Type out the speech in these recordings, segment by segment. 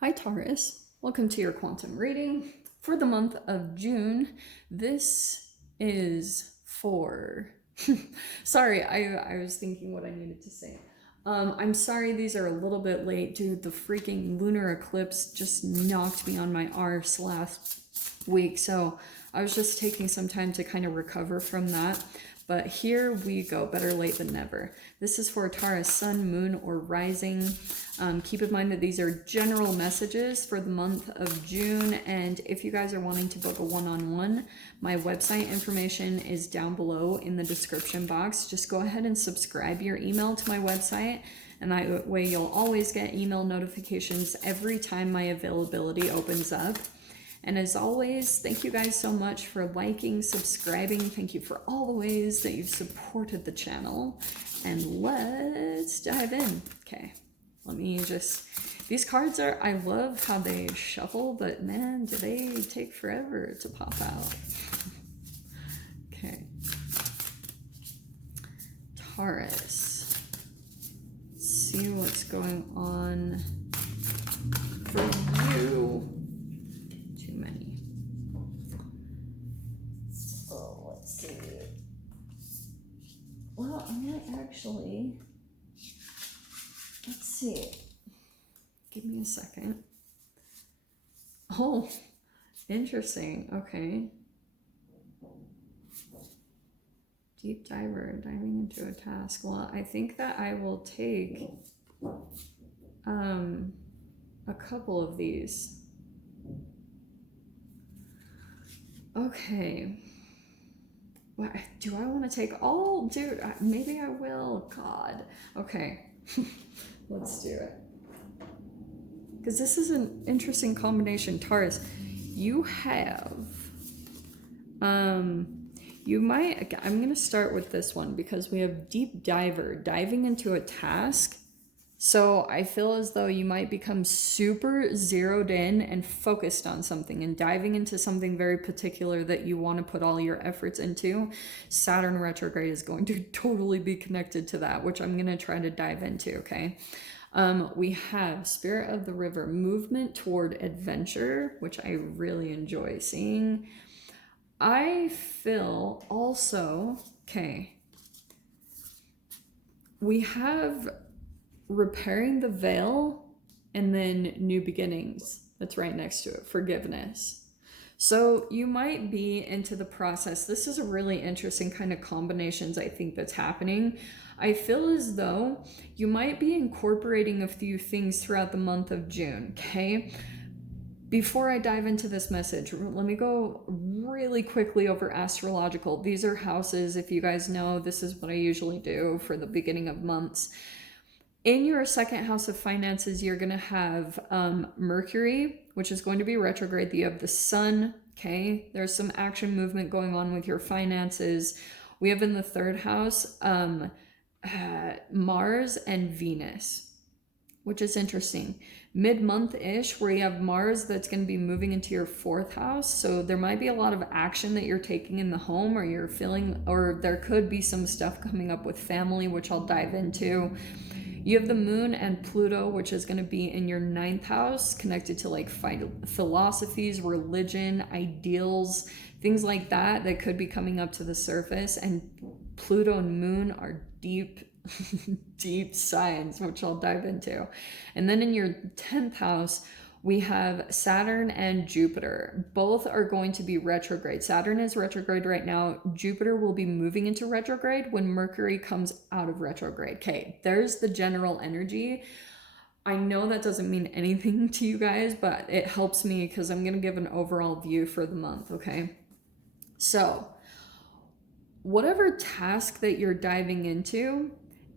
Hi Taurus, welcome to your quantum reading for the month of June. This is for, sorry, I was thinking what I needed to say. I'm sorry these are a little bit late, dude. The freaking lunar eclipse just knocked me on my arse last week, so I was just taking some time to kind of recover from that. But here we go, better late than never. This is for Taurus, sun, moon, or rising. Keep in mind that these are general messages for the month of June, and if you guys are wanting to book a one-on-one, my website information is down below in the description box. Just go ahead and subscribe your email to my website, and that way you'll always get email notifications every time my availability opens up. And as always, thank you guys so much for liking, subscribing. Thank you for all the ways that you've supported the channel. And let's dive in. Okay, let me just... These cards are... I love how they shuffle, but man, do they take forever to pop out. Okay. Taurus. Let's see what's going on for you. Well, I might actually, let's see, give me a second. Oh, interesting, okay. Deep diver, diving into a task. Well, I think that I will take a couple of these. Okay. What, do I want to take all? Dude, maybe I will. God. Okay. Let's do it. Because this is an interesting combination. Taurus, you have... you might... I'm going to start with this one because we have deep diver, diving into a task. So I feel as though you might become super zeroed in and focused on something and diving into something very particular that you want to put all your efforts into. Saturn retrograde is going to totally be connected to that, which I'm going to try to dive into, okay? We have Spirit of the River, movement toward adventure, which I really enjoy seeing. I feel also, okay, we have repairing the veil and then new beginnings. That's right next to it, forgiveness. So you might be into the process. This is a really interesting kind of combinations I think that's happening. I feel as though you might be incorporating a few things throughout the month of June, okay? Before I dive into this message, let me go really quickly over astrological. These are houses. If you guys know, this is what I usually do for the beginning of months. In your second house of finances, you're going to have Mercury, which is going to be retrograde. You have the sun, okay? There's some action movement going on with your finances. We have in the third house Mars and Venus, which is interesting. Mid-month-ish, where you have Mars that's going to be moving into your fourth house. So there might be a lot of action that you're taking in the home, or you're feeling, or there could be some stuff coming up with family, which I'll dive into. You have the moon and Pluto, which is going to be in your ninth house, connected to like philosophies, religion, ideals, things like that that could be coming up to the surface. And Pluto and moon are deep deep signs, which I'll dive into. And then in your 10th house, we have Saturn and Jupiter. Both are going to be retrograde. Saturn is retrograde right now. Jupiter will be moving into retrograde when Mercury comes out of retrograde. Okay, there's the general energy. I know that doesn't mean anything to you guys, but it helps me because I'm going to give an overall view for the month, okay? So, whatever task that you're diving into,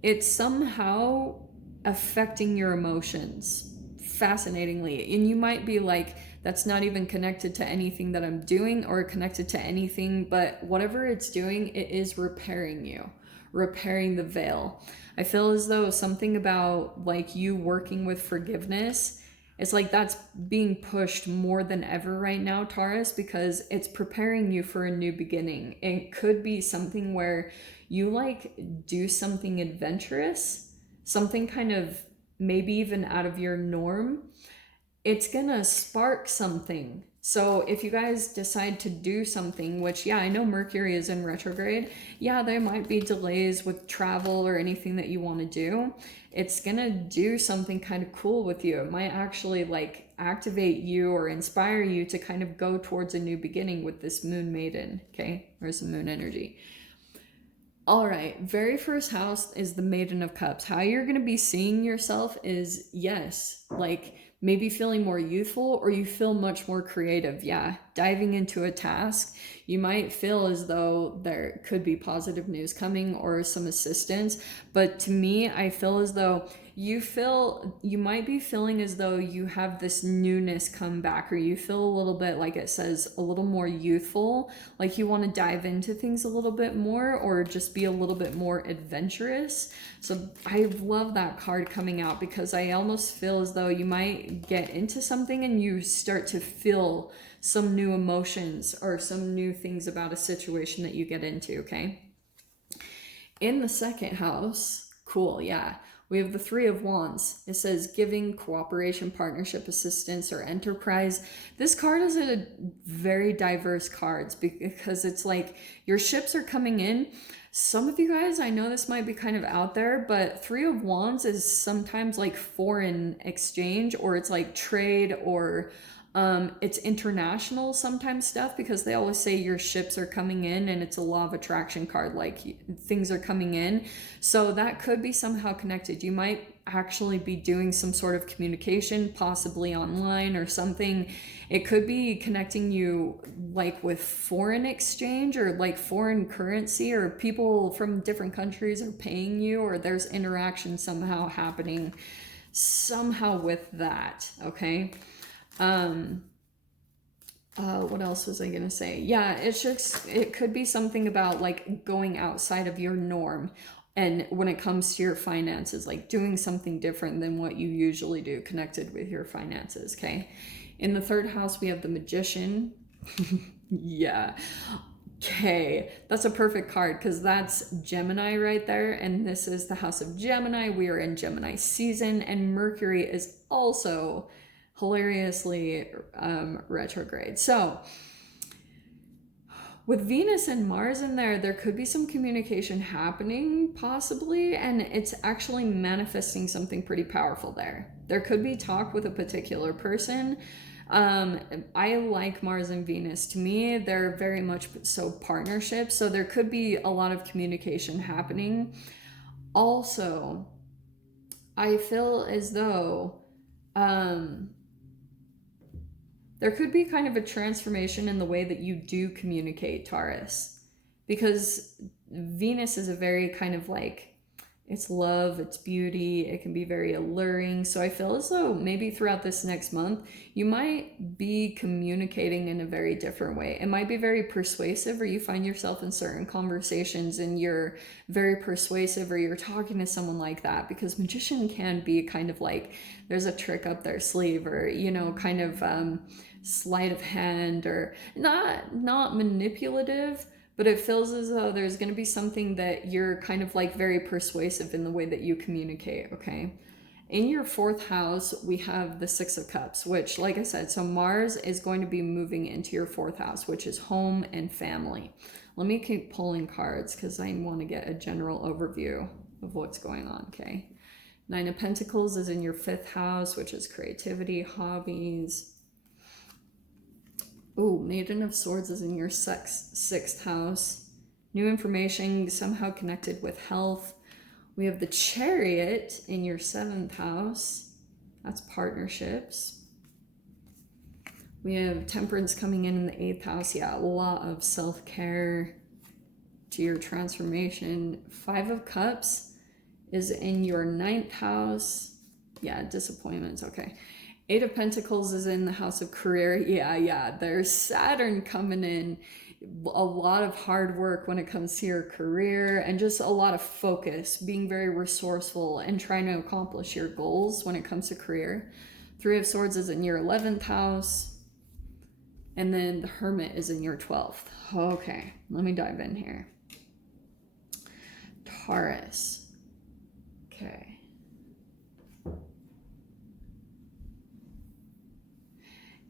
it's somehow affecting your emotions fascinatingly. And you might be like, that's not even connected to anything that I'm doing or connected to anything, but whatever it's doing, it is repairing you, repairing the veil. I feel as though something about like you working with forgiveness, it's like that's being pushed more than ever right now, Taurus, because it's preparing you for a new beginning. It could be something where you like do something adventurous, something kind of maybe even out of your norm. it's gonna spark something. So if you guys decide to do something, which, yeah, I know Mercury is in retrograde, yeah, there might be delays with travel or anything that you want to do. It's gonna do something kind of cool with you. It might actually like activate you or inspire you to kind of go towards a new beginning with this moon maiden, okay? Or some moon energy. All right, very first house is the Maiden of Cups. How you're going to be seeing yourself is, yes, like maybe feeling more youthful, or you feel much more creative. Yeah, diving into a task, you might feel as though there could be positive news coming or some assistance. But to me, I feel as though you might be feeling as though you have this newness come back, or you feel a little bit, like it says, a little more youthful, like you want to dive into things a little bit more, or just be a little bit more adventurous. So I love that card coming out, because I almost feel as though you might get into something and you start to feel some new emotions or some new things about a situation that you get into, okay? In the second house, cool, yeah, we have the Three of Wands. It says giving, cooperation, partnership, assistance, or enterprise. This card is a very diverse cards, because it's like your ships are coming in. Some of you guys, I know this might be kind of out there, but Three of Wands is sometimes like foreign exchange, or it's like trade, or it's international sometimes stuff, because they always say your ships are coming in, and it's a law of attraction card, like things are coming in. So that could be somehow connected. You might actually be doing some sort of communication, possibly online or something. It could be connecting you like with foreign exchange, or like foreign currency, or people from different countries are paying you, or there's interaction somehow happening somehow with that, okay? What else was I gonna say? Yeah, it could be something about like going outside of your norm, and when it comes to your finances, like doing something different than what you usually do, connected with your finances, okay? In the third house, we have the Magician. Yeah. Okay, that's a perfect card, because that's Gemini right there, and this is the house of Gemini. We are in Gemini season, and Mercury is also hilariously retrograde. So with Venus and Mars in there, there could be some communication happening possibly, and it's actually manifesting something pretty powerful there. There could be talk with a particular person. I like Mars and Venus. To me, they're very much so partnerships, so there could be a lot of communication happening. Also, I feel as though there could be kind of a transformation in the way that you do communicate, Taurus, because Venus is a very kind of like, it's love, it's beauty, it can be very alluring. So I feel as though maybe throughout this next month, you might be communicating in a very different way. It might be very persuasive, or you find yourself in certain conversations and you're very persuasive, or you're talking to someone like that, because Magician can be kind of like, there's a trick up their sleeve, or, you know, kind of sleight of hand, or not manipulative, but it feels as though there's going to be something that you're kind of like very persuasive in the way that you communicate, okay? In your fourth house, we have the Six of Cups, which, like I said, so Mars is going to be moving into your fourth house, which is home and family. Let me keep pulling cards, because I want to get a general overview of what's going on, okay? Nine of Pentacles is in your fifth house, which is creativity, hobbies. Oh, Maiden of Swords is in your sixth house. New information somehow connected with health. We have the Chariot in your seventh house. That's partnerships. We have Temperance coming in the eighth house. Yeah, a lot of self-care to your transformation. Five of Cups is in your ninth house. Yeah, disappointments. Okay. Eight of Pentacles is in the house of career. Yeah. There's Saturn coming in. A lot of hard work when it comes to your career, and just a lot of focus, being very resourceful and trying to accomplish your goals when it comes to career. Three of Swords is in your 11th house. And then the Hermit is in your 12th. Okay, let me dive in here. Taurus. Okay.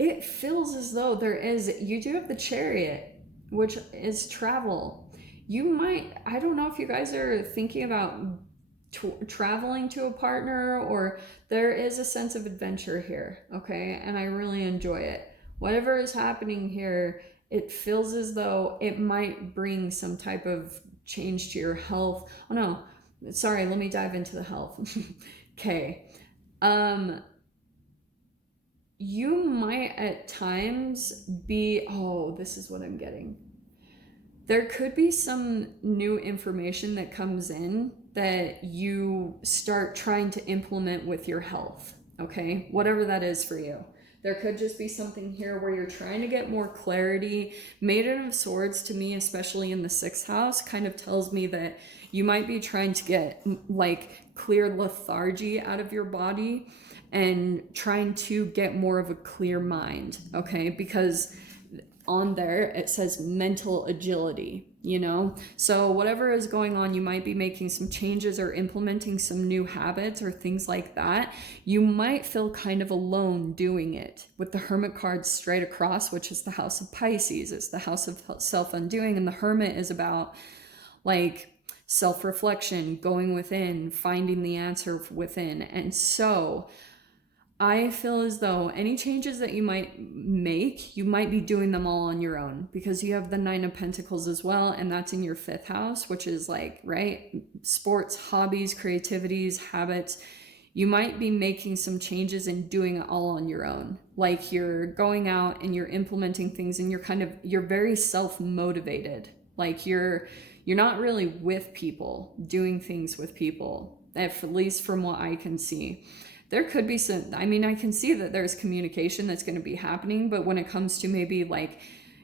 it feels as though you do have the Chariot, which is travel. You might, I don't know if you guys are thinking about traveling to a partner, or there is a sense of adventure here, okay? And I really enjoy it. Whatever is happening here, it feels as though it might bring some type of change to your health. Oh no, sorry, let me dive into the health. Okay. You might at times be, oh, this is what I'm getting. There could be some new information that comes in that you start trying to implement with your health, okay? Whatever that is for you. There could just be something here where you're trying to get more clarity. Maiden of Swords, to me, especially in the 6th house, kind of tells me that you might be trying to get like clear lethargy out of your body and trying to get more of a clear mind, okay? Because on there it says mental agility, you know? So whatever is going on, you might be making some changes or implementing some new habits or things like that. You might feel kind of alone doing it. With the Hermit card straight across, which is the house of Pisces, it's the house of self-undoing, and the Hermit is about like self-reflection, going within, finding the answer within. And so I feel as though any changes that you might make, you might be doing them all on your own, because you have the 9 of Pentacles as well, and that's in your 5th house, which is like, right? Sports, hobbies, creativities, habits. You might be making some changes and doing it all on your own. Like you're going out and you're implementing things, and you're very self-motivated. Like you're not really with people, doing things with people, at least from what I can see. There could be some, I mean, I can see that there's communication that's going to be happening, but when it comes to maybe like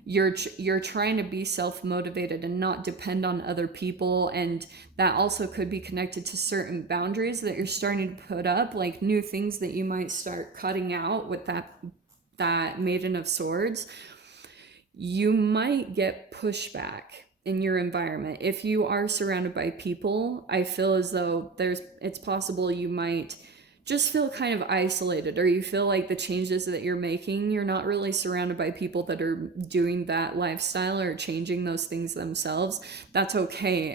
you're trying to be self-motivated and not depend on other people, and that also could be connected to certain boundaries that you're starting to put up, like new things that you might start cutting out with that Maiden of Swords. You might get pushback in your environment. If you are surrounded by people, I feel as though it's possible you might just feel kind of isolated, or you feel like the changes that you're making, you're not really surrounded by people that are doing that lifestyle or changing those things themselves. That's okay.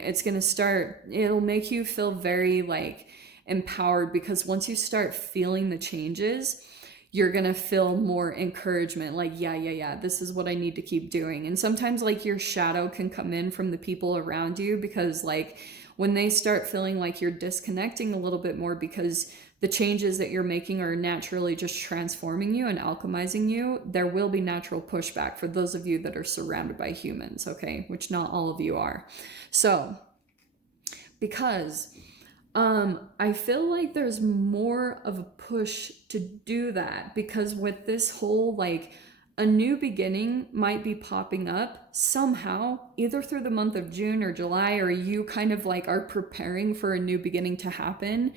It'll make you feel very like empowered, because once you start feeling the changes, you're gonna feel more encouragement, like yeah, this is what I need to keep doing. And sometimes like your shadow can come in from the people around you, because like when they start feeling like you're disconnecting a little bit more, because the changes that you're making are naturally just transforming you and alchemizing you, there will be natural pushback for those of you that are surrounded by humans, okay? Which not all of you are. So, because I feel like there's more of a push to do that, because with this whole like a new beginning might be popping up somehow, either through the month of June or July, or you kind of like are preparing for a new beginning to happen.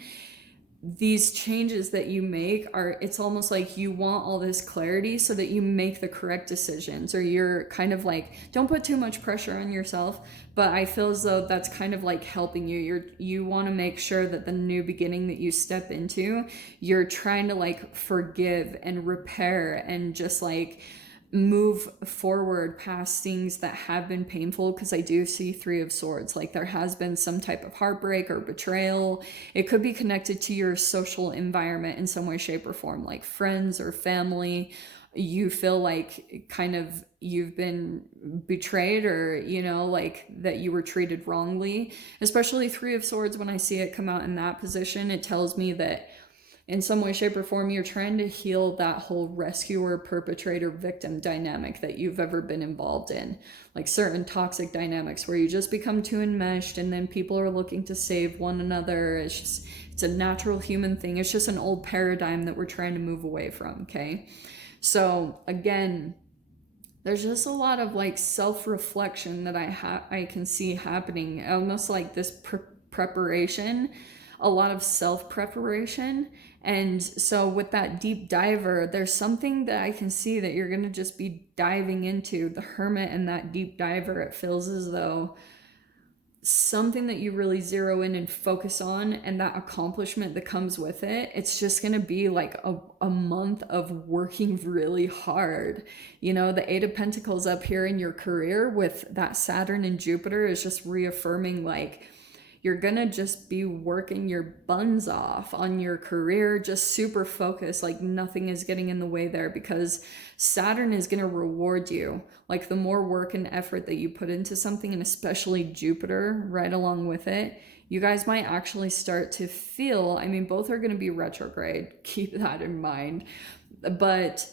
These changes that you make it's almost like you want all this clarity so that you make the correct decisions, or you're kind of like, don't put too much pressure on yourself, but I feel as though that's kind of like helping you. You want to make sure that the new beginning that you step into, you're trying to like forgive and repair and just like move forward past things that have been painful, because I do see 3 of Swords. Like there has been some type of heartbreak or betrayal. It could be connected to your social environment in some way, shape, or form, like friends or family. You feel like kind of you've been betrayed, or you know, like that you were treated wrongly. Especially 3 of Swords, when I see it come out in that position, it tells me that in some way, shape, or form, you're trying to heal that whole rescuer, perpetrator, victim dynamic that you've ever been involved in. Like certain toxic dynamics where you just become too enmeshed, and then people are looking to save one another. It's a natural human thing. It's just an old paradigm that we're trying to move away from, okay? So again, there's just a lot of like self-reflection that I can see happening, almost like this preparation, a lot of self-preparation. And so with that deep diver, there's something that I can see that you're going to just be diving into. The Hermit and that deep diver, it feels as though something that you really zero in and focus on, and that accomplishment that comes with it, it's just going to be like a month of working really hard. You know, the Eight of Pentacles up here in your career with that Saturn and Jupiter is just reaffirming like you're gonna just be working your buns off on your career, just super focused, like nothing is getting in the way there, because Saturn is gonna reward you. Like the more work and effort that you put into something, and especially Jupiter right along with it, you guys might actually start to feel, I mean, both are gonna be retrograde, keep that in mind, but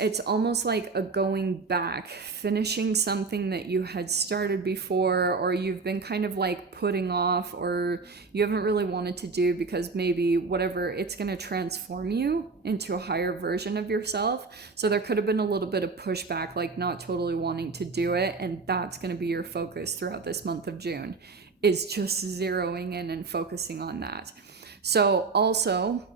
it's almost like a going back, finishing something that you had started before, or you've been kind of like putting off, or you haven't really wanted to do because maybe whatever, it's going to transform you into a higher version of yourself. So there could have been a little bit of pushback, like not totally wanting to do it. And that's going to be your focus throughout this month of June, is just zeroing in and focusing on that. So also,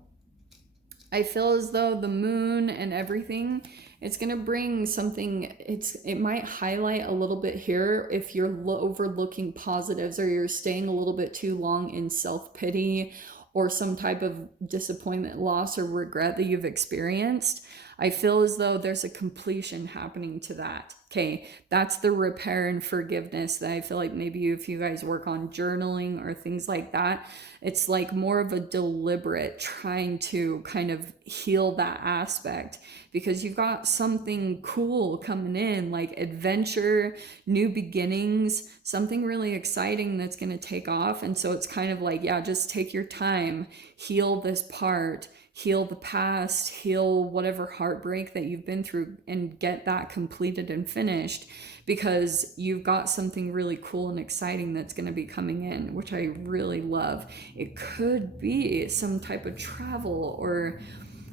I feel as though the moon and everything, it's going to bring something, it might highlight a little bit here if you're overlooking positives, or you're staying a little bit too long in self-pity or some type of disappointment, loss, or regret that you've experienced. I feel as though there's a completion happening to that. Okay, that's the repair and forgiveness that I feel like maybe if you guys work on journaling or things like that, it's like more of a deliberate trying to kind of heal that aspect, because you've got something cool coming in, like adventure, new beginnings, something really exciting that's going to take off. And so it's kind of like, yeah, just take your time, heal this part, heal the past, heal whatever heartbreak that you've been through, and get that completed and finished, because you've got something really cool and exciting that's going to be coming in, which I really love. It could be some type of travel or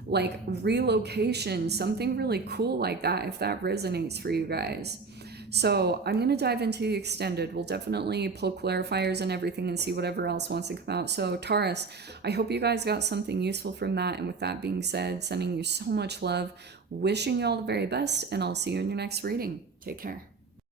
like relocation, something really cool like that, if that resonates for you guys. So I'm going to dive into the extended. We'll definitely pull clarifiers and everything and see whatever else wants to come out. So Taurus, I hope you guys got something useful from that. And with that being said, sending you so much love, wishing you all the very best, and I'll see you in your next reading. Take care.